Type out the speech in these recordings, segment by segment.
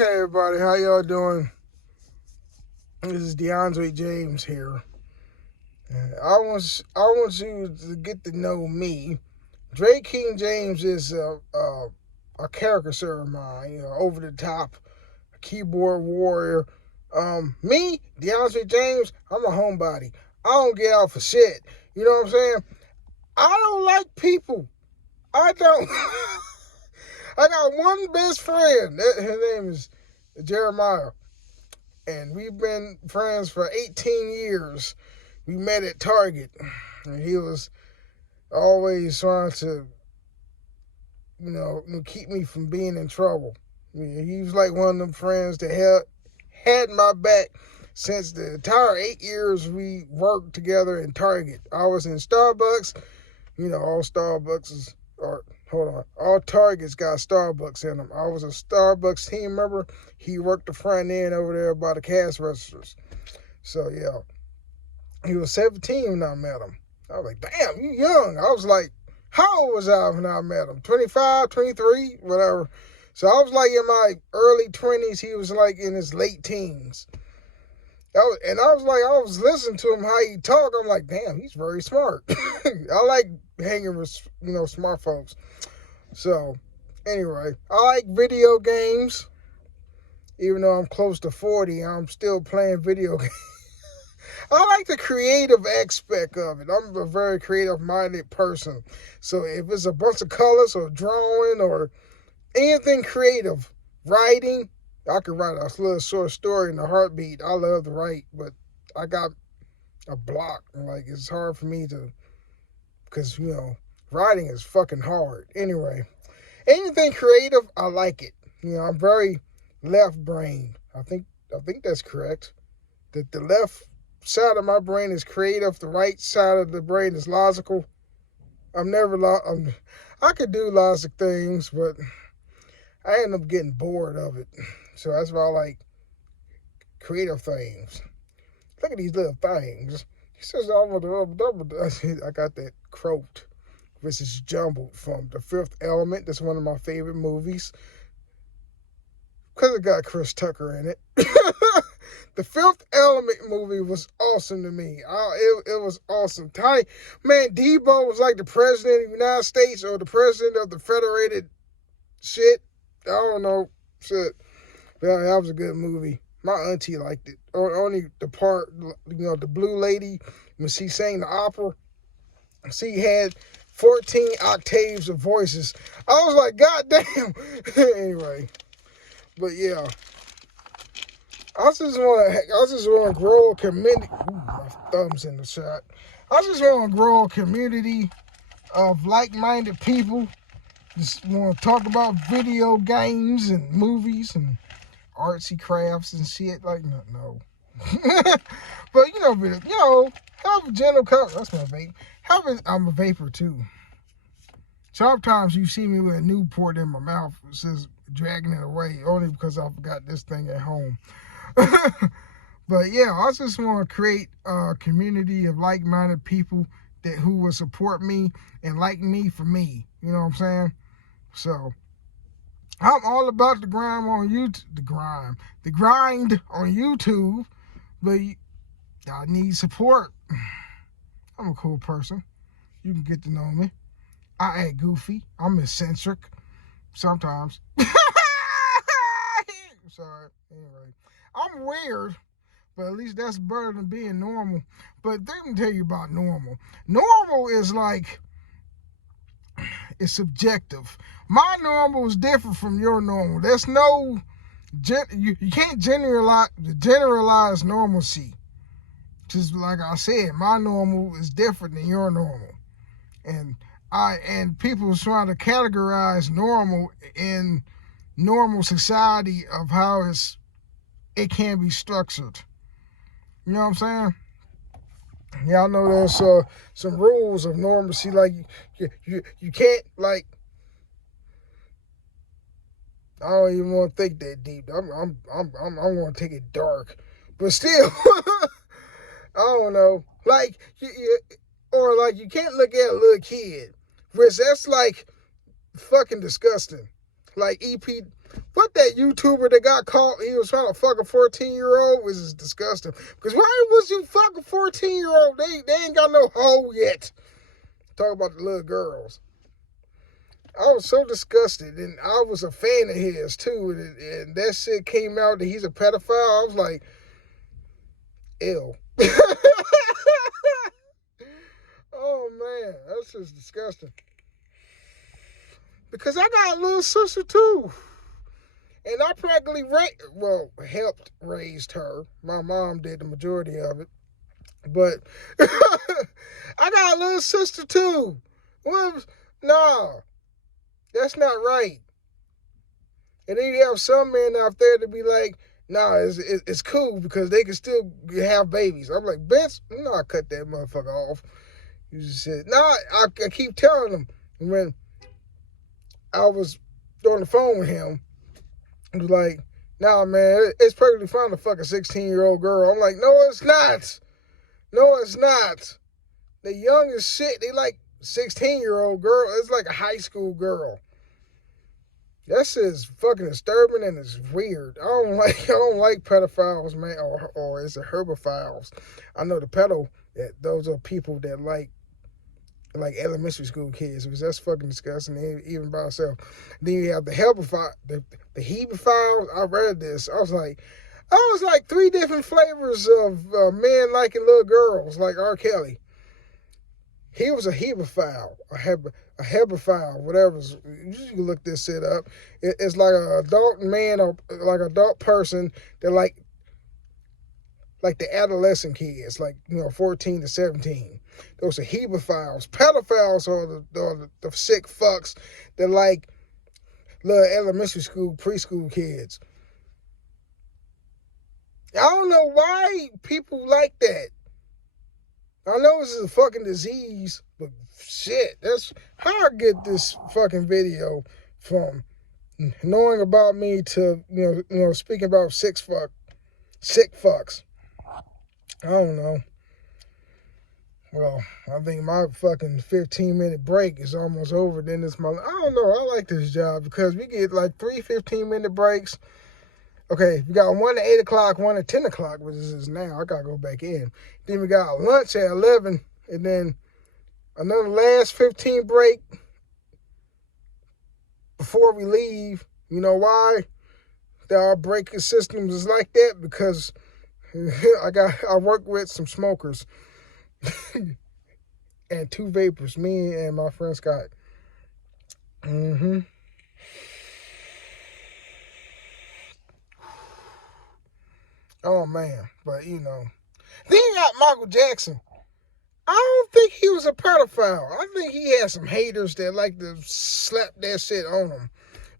Hey everybody, how y'all doing? This is Diondre James here. I want you to get to know me. Dray James is a caricature of mine, over the top, a keyboard warrior. Me, Diondre James, I'm a homebody. I don't get out for shit. You know what I'm saying? I don't like people. I don't. I got one best friend. His name is Jeremiah. And we've been friends for 18 years. We met at Target. And he was always trying to, keep me from being in trouble. He was like one of them friends that had my back since the entire 8 years we worked together in Target. I was in Starbucks. All Starbucks is, or hold on, all Targets got Starbucks in them. I was a Starbucks team member. He worked the front end over there by the cash registers. So, yeah. He was 17 when I met him. I was like, damn, you young. I was like, how old was I when I met him? 25, 23, whatever. So I was like in my early 20s. He was like in his late teens. I was listening to him, how he talked. I'm like, damn, he's very smart. I like hanging with, smart folks. So, anyway, I like video games. Even though I'm close to 40, I'm still playing video games. I like the creative aspect of it. I'm a very creative-minded person. So if it's a bunch of colors or drawing or anything creative, writing, I could write a little short story in a heartbeat. I love to write, but I got a block. Like, it's hard for me to, because, writing is fucking hard. Anyway, anything creative, I like it. I'm very left-brained. I think that's correct. That the left side of my brain is creative, the right side of the brain is logical. I could do logic things, but I end up getting bored of it. So that's why I like creative things. Look at these little things. He says, I got that croaked, which is jumbled from The Fifth Element. That's one of my favorite movies. Because it got Chris Tucker in it. The Fifth Element movie was awesome to me. It was awesome. Man, Debo was like the president of the United States or the president of the Federated shit. I don't know. Shit. Yeah, that was a good movie. My auntie liked it. Only the part, the blue lady, when she sang the opera, she had 14 octaves of voices. I was like, God damn. Anyway. But yeah. I just want to grow a community. Ooh, my thumb's in the shot. I just want to grow a community of like-minded people. Just want to talk about video games and movies and artsy crafts and shit. Like, no. But, have a general cover. That's my vape. I'm a vapor, too. Sometimes you see me with a Newport in my mouth. It says dragging it away, only because I forgot this thing at home. But yeah, I just want to create a community of like-minded people who will support me and like me for me. You know what I'm saying? So I'm all about the grind on YouTube. The grind on YouTube. But I need support. I'm a cool person. You can get to know me. I ain't goofy. I'm eccentric. Sometimes. Sorry. Anyway. I'm weird, but at least that's better than being normal. But let me tell you about normal. Normal is like, it's subjective. My normal is different from your normal. There's no, you can't generalize normalcy. Just like I said, my normal is different than your normal. And people are trying to categorize normal in normal society of how it can be structured. You know what I'm saying? Y'all know there's some rules of normalcy, like you can't, like, I don't even want to think that deep. I'm going to take it dark, but still, I don't know. Like you can't look at a little kid, which that's like fucking disgusting. Like What that YouTuber that got caught, he was trying to fuck a 14-year-old, which is disgusting. Because why was you fuck a 14-year-old? They ain't got no hoe yet. Talk about the little girls. I was so disgusted, and I was a fan of his too, and that shit came out that he's a pedophile. I was like, ew. Oh man, that's just disgusting. Because I got a little sister too, and I practically helped raised her. My mom did the majority of it, but I got a little sister too. No, that's not right. And then you have some men out there to be like, nah, it's cool because they can still have babies. I'm like, bitch, no, I cut that motherfucker off. You just said, nah, I keep telling them. When I was on the phone with him, he was like, nah, man, it's perfectly fine to fuck a 16-year-old girl. I'm like, no, it's not. No, it's not. The young as shit. They like 16-year-old girl. It's like a high school girl. That shit is fucking disturbing and it's weird. I don't like pedophiles, man, or is it herbophiles? I know those are people that like elementary school kids, because that's fucking disgusting, even by itself. Then you have the herbophiles, the hebophiles. I read this. I was like 3 different flavors of men liking little girls, like R. Kelly. He was a hebephile, a hebephile, whatever. You can look this shit up. It's like an adult man or like an adult person that like the adolescent kids, 14 to 17. Those are hebephiles. Pedophiles are the sick fucks that like little elementary school, preschool kids. I don't know why people like that. I know this is a fucking disease, but shit, that's how I get this fucking video from knowing about me to, speaking about sick fucks. I don't know. Well, I think my fucking 15-minute break is almost over. Then I don't know. I like this job because we get like 3 15-minute breaks. Okay, we got one at 8 o'clock, one at 10 o'clock, which is now. I got to go back in. Then we got lunch at 11, and then another last 15 break before we leave. You know why? Our breaking systems is like that because I work with some smokers and 2 vapors, me and my friend Scott. Oh man, but Then you got Michael Jackson. I don't think he was a pedophile. I think he had some haters that like to slap that shit on him.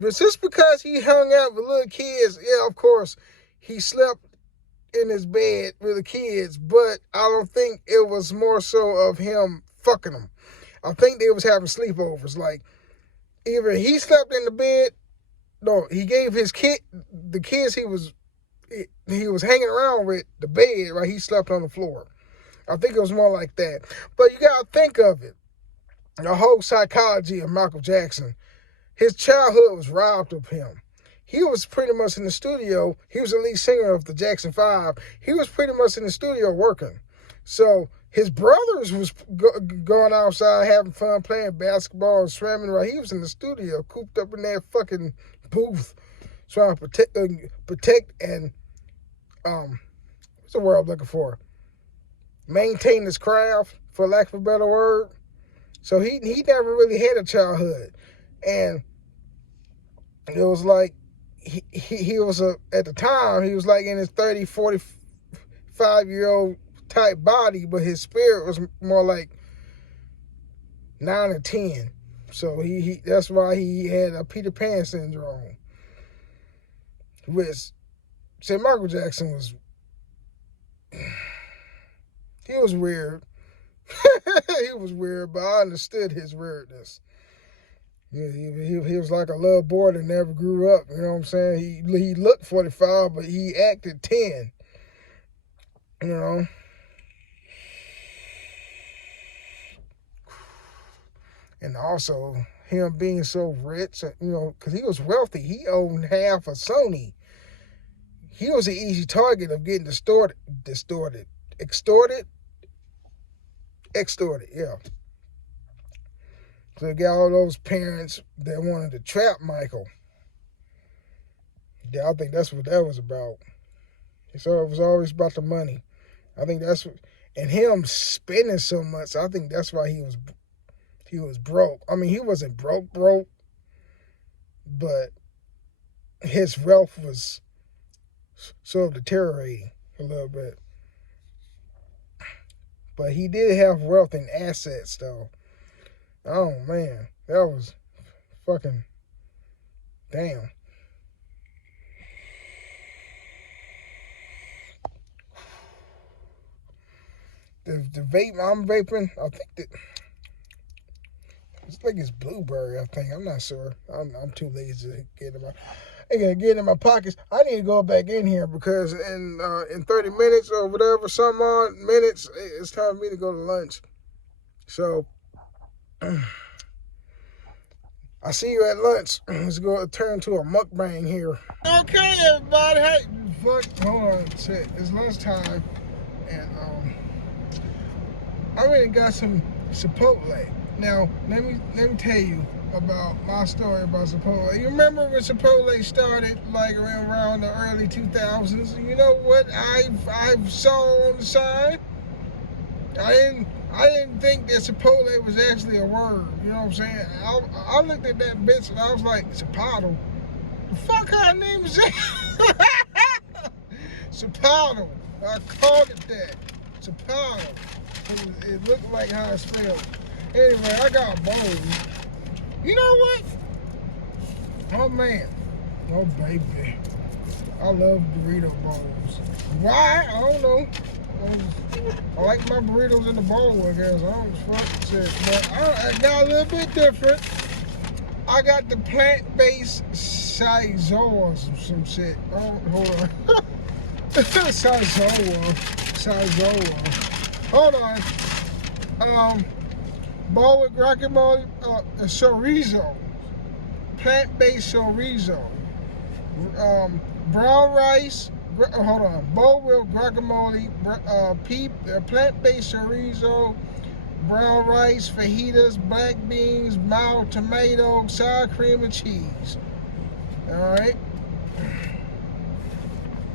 But just because he hung out with little kids, yeah, of course, he slept in his bed with the kids, but I don't think it was more so of him fucking them. I think they was having sleepovers. Like, either he slept in the bed, no, he gave the kids he was hanging around with the bed, right? He slept on the floor. I think it was more like that. But you got to think of it. The whole psychology of Michael Jackson. His childhood was robbed of him. He was pretty much in the studio. He was the lead singer of the Jackson 5. He was pretty much in the studio working. So his brothers was going outside having fun, playing basketball and swimming, right? He was in the studio, cooped up in that fucking booth, trying to protect and what's the word I'm looking for? Maintain his craft, for lack of a better word. So he never really had a childhood. And it was like he was at the time, he was like in his 30, 45-year-old type body, but his spirit was more like 9 or 10. So he that's why he had a Peter Pan syndrome. Which, say, Michael Jackson was, he was weird. He was weird, but I understood his weirdness. Yeah, he was like a little boy that never grew up. You know what I'm saying? He looked 45, but he acted 10. You know? And also, him being so rich, you know, because he was wealthy. He owned half of Sony. He was an easy target of getting extorted, yeah. So you got all those parents that wanted to trap Michael. Yeah, I think that's what that was about. So it was always about the money. I think that's what, and him spending so much. I think that's why he was broke. I mean, he wasn't broke, but his wealth was sort of deteriorating a little bit. But he did have wealth and assets, though. Oh, man. That was fucking damn. The vape I'm vaping, I think that it's like it's blueberry, I think. I'm not sure. I'm too lazy to get in my pockets. I need to go back in here because in 30 minutes or whatever, some odd minutes, it's time for me to go to lunch. So I see you at lunch. Let's go turn to a mukbang here. Okay, everybody. Hey, hold on. It's lunchtime, and I really got some Chipotle. Now, let me tell you about my story about Chipotle. You remember when Chipotle started, like around the early 2000s? You know what I saw on the side? I didn't think that Chipotle was actually a word. You know what I'm saying? I looked at that bitch and I was like, Chipotle. The fuck her name is that? Chipotle. I called it that. Chipotle. It looked like how it's spelled. Anyway, I got a bowl. You know what? Oh, man. Oh, baby. I love burrito bowls. Why? I don't know. I like my burritos in the bowl, I guess. I don't fuck shit. But I got a little bit different. I got the plant-based Saizoa or some shit. Oh, hold on. Saizoa. Hold on. Bowl with guacamole, chorizo. Plant-based chorizo. Brown rice. Hold on. Bowl with guacamole, plant-based chorizo, brown rice, fajitas, black beans, mild tomato, sour cream, and cheese. All right.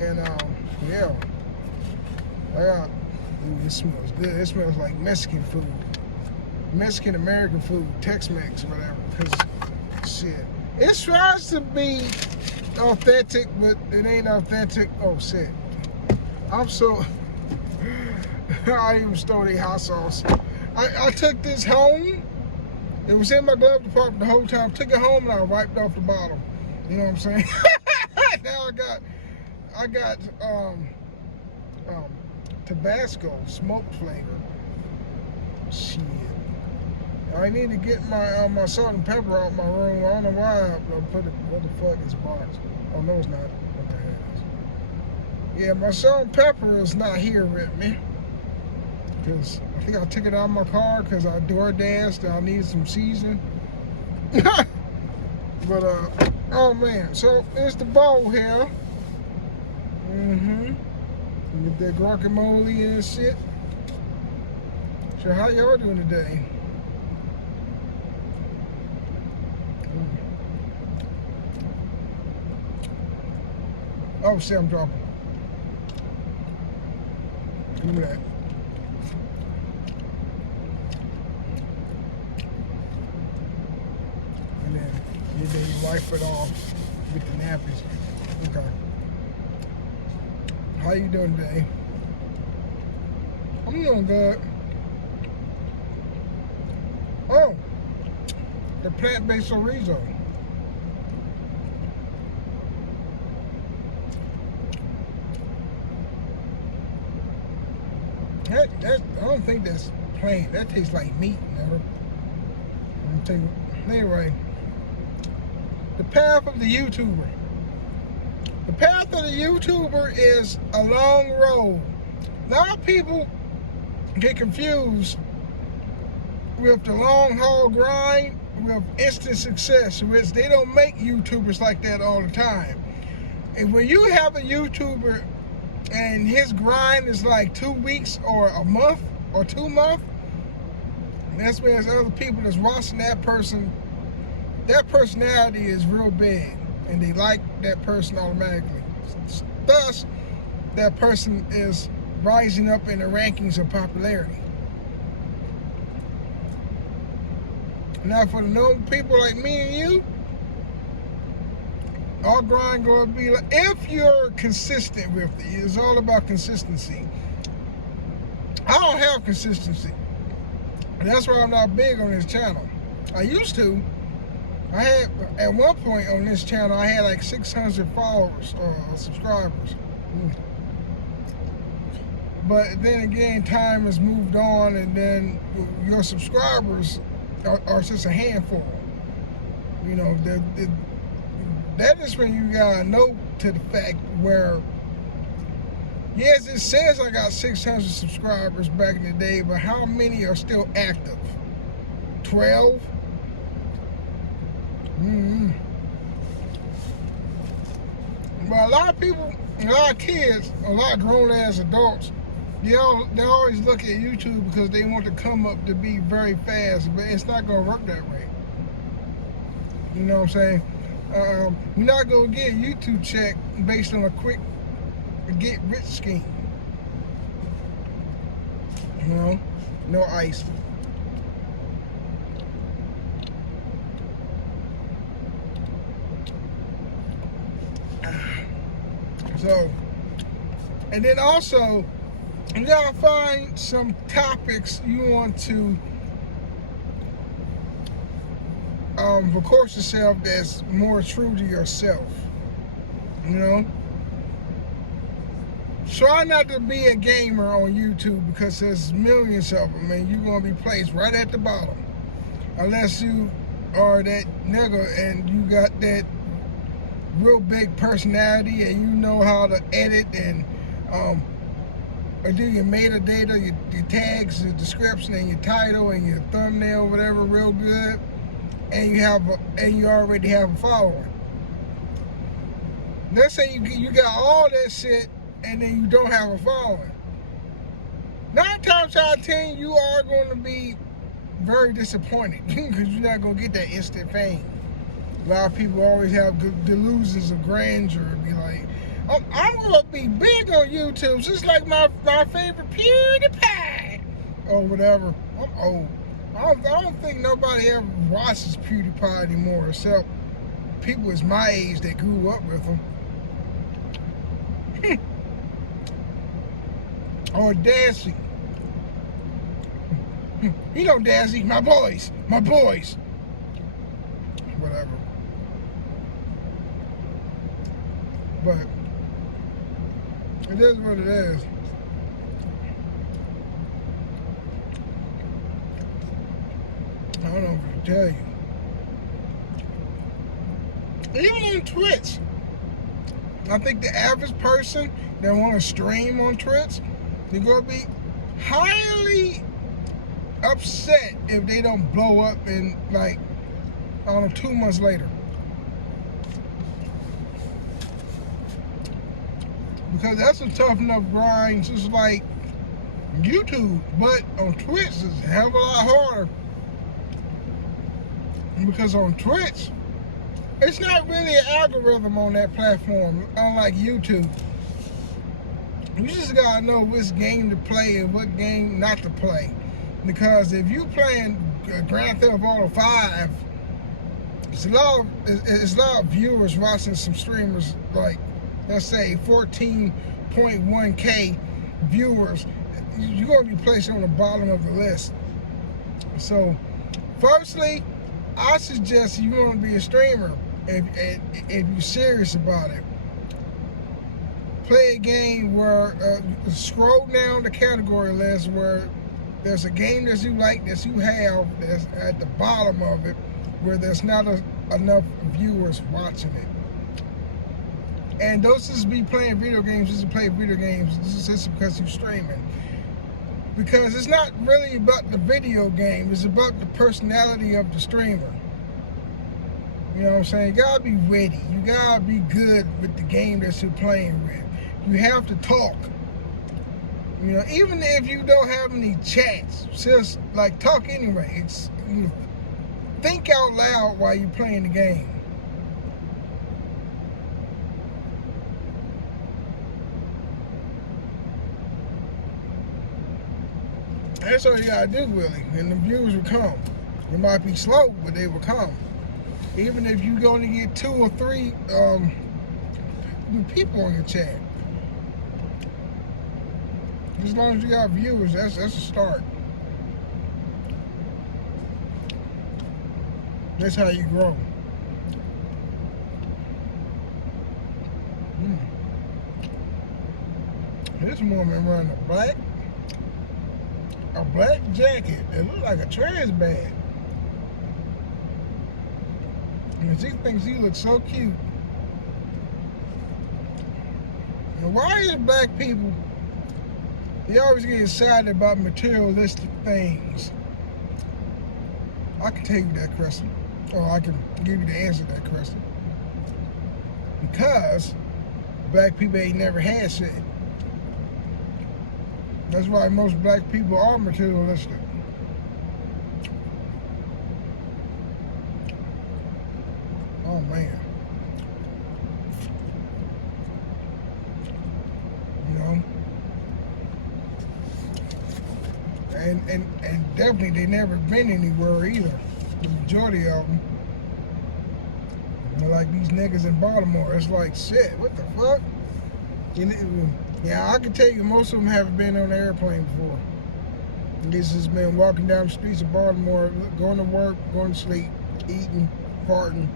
And yeah. It smells good. It smells like Mexican food, Mexican American food, Tex-Mex, or whatever. Cause shit, it tries to be authentic, but it ain't authentic. Oh shit! I'm so I even stole the hot sauce. I took this home. It was in my glove compartment the whole time. Took it home and I wiped off the bottom. You know what I'm saying? Now I got Tabasco smoke flavor. Shit. I need to get my salt and pepper out my room. I don't know why I put it. What the fuck is box? Oh no, it's not. What the hell is it? Yeah, my salt and pepper is not here with me. Cause I think I took it out of my car because I DoorDashed and I need some seasoning. But oh man, so it's the bowl here. Get that guacamole and shit. So how y'all doing today? Oh shit, I'm dropping. Give me that. And then you wipe it off with the nappies. Okay. How you doing today? I'm doing good. Oh, the plant-based chorizo. I don't think that's plain. That tastes like meat, never. I'm tell you. Anyway, the path of the YouTuber. The path of the YouTuber is a long road. A lot of people get confused with the long haul grind with instant success, which they don't make YouTubers like that all the time. And when you have a YouTuber and his grind is like 2 weeks or a month or 2 months, that's when there's other people that's watching that person. That personality is real big, and they like that person automatically. Thus, that person is rising up in the rankings of popularity. Now, for the normal people like me and you, our grind going to be like, if you're consistent with it, it's all about consistency. I don't have consistency. That's why I'm not big on this channel. I used to. I had, at one point on this channel, I had like 600 followers or subscribers. But then again, time has moved on, and then your subscribers are just a handful. You know, that is when you got to know to the fact where, yes, it says I got 600 subscribers back in the day, but how many are still active? 12? But a lot of people, a lot of kids, a lot of grown-ass adults, they always look at YouTube because they want to come up to be very fast, but it's not going to work that way. You know what I'm saying? You're not going to get a YouTube check based on a quick get-rich scheme. You know? No ice. So, and then also, you gotta find some topics you want to record yourself that's more true to yourself. You know? Try not to be a gamer on YouTube because there's millions of them and you're gonna be placed right at the bottom. Unless you are that nigga and you got that real big personality and you know how to edit and or do your metadata, your tags, your description, and your title and your thumbnail, whatever, real good, and you already have a following. Let's say you got all that shit and then you don't have a following. 9 times out of 10, you are going to be very disappointed because you're not going to get that instant fame. A lot of people always have delusions of grandeur and be like, oh, I'm going to be big on YouTube, just like my favorite PewDiePie, or whatever. I'm old. I don't think nobody ever watches PewDiePie anymore, except people is my age that grew up with him. Or Dazzy. You know Dazzy, my boys. Whatever. But it is what it is. I don't know what to tell you. Even on Twitch, I think the average person that want to stream on Twitch, they're going to be highly upset if they don't blow up in, like, I don't know, 2 months later. Because that's a tough enough grind, just like YouTube. But on Twitch, it's a hell of a lot harder. Because on Twitch, it's not really an algorithm on that platform, unlike YouTube. You just gotta know which game to play and what game not to play. Because if you playing Grand Theft Auto 5, it's a lot of viewers watching some streamers, like, let's say 14.1K viewers. You're gonna be placed on the bottom of the list. So, firstly, I suggest you want to be a streamer if you're serious about it. Play a game where, scroll down the category list where there's a game that you like, that you have, that's at the bottom of it, where there's not enough viewers watching it. And don't just be playing video games just to play video games, this is just because you're streaming. Because it's not really about the video game, it's about the personality of the streamer. You know what I'm saying? You gotta be ready. You gotta be good with the game that you're playing with. You have to talk. You know, even if you don't have any chats, just like talk anyway. It's, you know, think out loud while you're playing the game. That's all you gotta do, really, and the views will come. It might be slow, but they will come. Even if you only get 2 or 3 people on your chat, as long as you got viewers, that's a start. That's how you grow. This woman wearing a black jacket that looked like a trash bag. And she thinks she looks so cute. Now, why is black people, they always get excited about materialistic things? I can tell you that question. Or I can give you the answer to that question. Because black people ain't never had shit. That's why most black people are materialistic. Oh man. You know? And definitely they never been anywhere either. The majority of them. They're like these niggas in Baltimore. It's like, shit, what the fuck? Yeah, I can tell you most of them haven't been on an airplane before. This has been walking down the streets of Baltimore, going to work, going to sleep, eating, farting,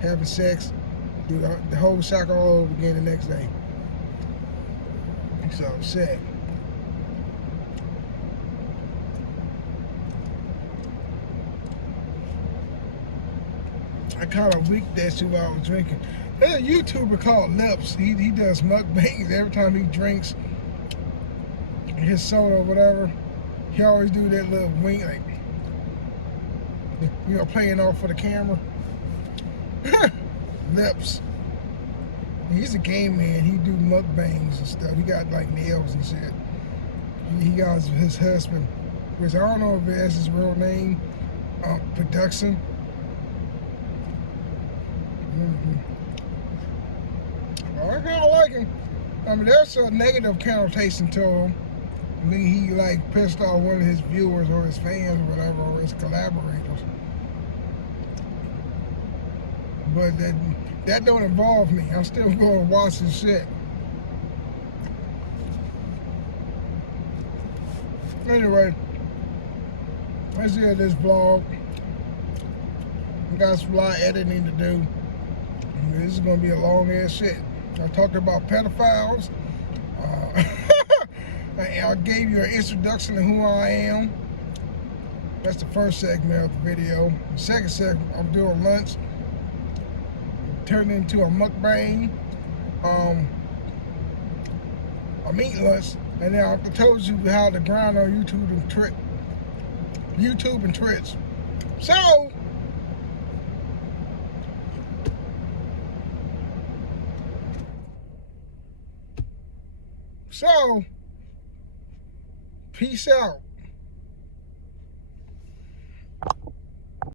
having sex, do the whole cycle all over again the next day. So, sad. I kind of weak that shit while I was drinking. There's a YouTuber called Lips. He does mukbangs every time he drinks his soda or whatever. He always do that little wink, like, you know, playing off for the camera. Lips. He's a game man. He do mukbangs and stuff. He got like nails and shit. He got his husband, which I don't know if that's his real name, Production. I kind of like him. I mean, there's a negative connotation to him. I mean, he like pissed off one of his viewers or his fans or whatever, or his collaborators. But that don't involve me. I'm still going to watch his shit. Anyway, let's get this vlog. We got some lot of editing to do. This is going to be a long ass shit. I talked about pedophiles. I gave you an introduction to who I am. That's the first segment of the video. The second segment, I'm doing lunch. Turned into a mukbang. I'm eating lunch. And now I told you how to grind on YouTube and Twitch. So, peace out.